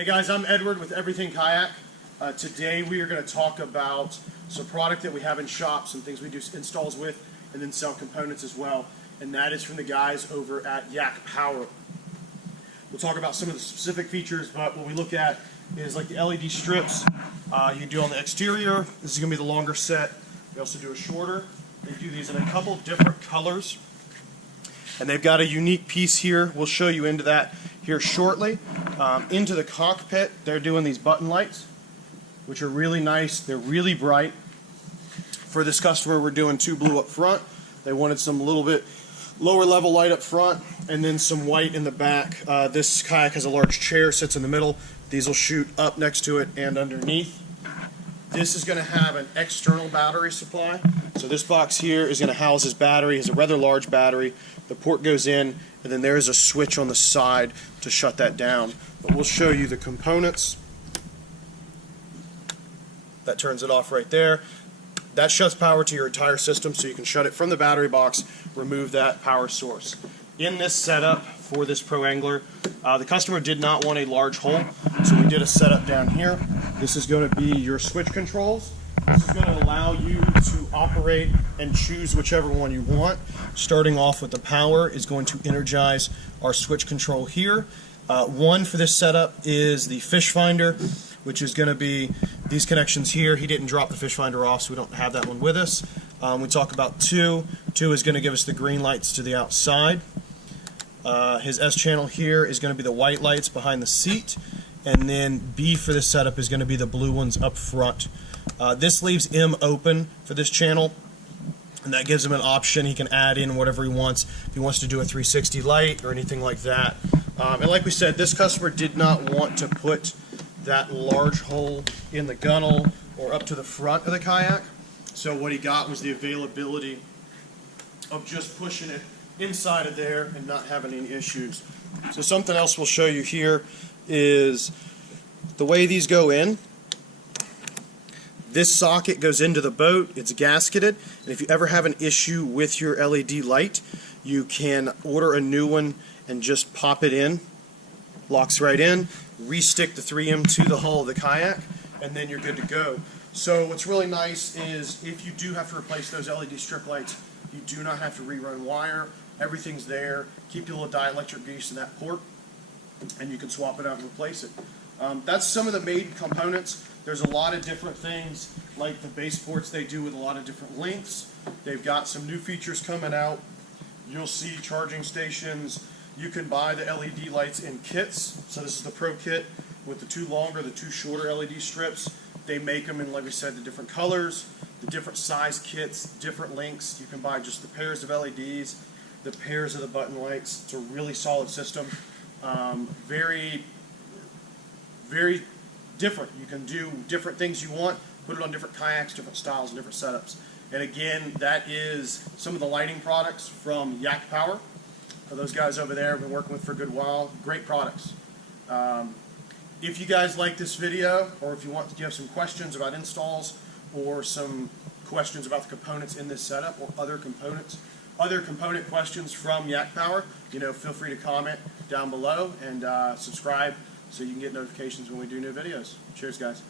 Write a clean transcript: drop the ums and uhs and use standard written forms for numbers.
Hey guys, I'm Edward with Everything Kayak. Today we are going to talk about some product that we have in shop, some things we do installs with, and then sell components as well. And that is from the guys over at Yak Power. We'll talk about some of the specific features, but what we look at is like the LED strips you do on the exterior. This is going to be the longer set. We also do a shorter. They do these in a couple different colors. And they've got a unique piece here. We'll show you into that here shortly. Into the cockpit, they're doing these button lights, which are really nice. They're really bright. For this customer, we're doing 2 blue up front. They wanted some little bit lower level light up front, and then some white in the back. This kayak has a large chair, sits in the middle. These will shoot up next to it and underneath. This is going to have an external battery supply. So this box here is going to house his battery. It has a rather large battery. The port goes in, and then there is a switch on the side to shut that down. But we'll show you the components. That turns it off right there. That shuts power to your entire system, so you can shut it from the battery box, remove that power source. In this setup for this Pro Angler, the customer did not want a large hole, so we did a setup down here. This is going to be your switch controls. This is going to allow you to operate and choose whichever one you want. Starting off with the power is going to energize our switch control here. One for this setup is the fish finder, which is going to be these connections here. He didn't drop the fish finder off, so we don't have that one with us. We talk about 2. 2 is going to give us the green lights to the outside. His S channel here is going to be the white lights behind the seat, and then B for this setup is going to be the blue ones up front. This leaves M open for this channel, and that gives him an option. He can add in whatever he wants. If he wants to do a 360 light or anything like that. And like we said, this customer did not want to put that large hole in the gunnel or up to the front of the kayak. So what he got was the availability of just pushing it inside of there and not having any issues. So something else we'll show you here is the way these go in. This socket goes into the boat, it's gasketed, and if you ever have an issue with your LED light, you can order a new one and just pop it in. Locks right in, re-stick the 3M to the hull of the kayak, and then you're good to go. So what's really nice is if you do have to replace those LED strip lights, you do not have to rerun wire. Everything's there. Keep your little dielectric grease in that port, and you can swap it out and replace it. That's some of the main components. There's a lot of different things, like the base ports they do with a lot of different lengths. They've got some new features coming out. You'll see charging stations. You can buy the LED lights in kits. So this is the Pro kit with the 2 longer, the 2 shorter LED strips. They make them in, like we said, the different colors, the different size kits, different lengths. You can buy just the pairs of LEDs, the pairs of the button lights. It's a really solid system. Very different. You can do different things you want, put it on different kayaks, different styles, and different setups. And again, that is some of the lighting products from Yak Power. Those guys over there have been working with for a good while. Great products. If you guys like this video, or if you have some questions about installs, or some questions about the components in this setup, or other component questions from Yak Power, feel free to comment down below and subscribe so you can get notifications when we do new videos. Cheers, guys.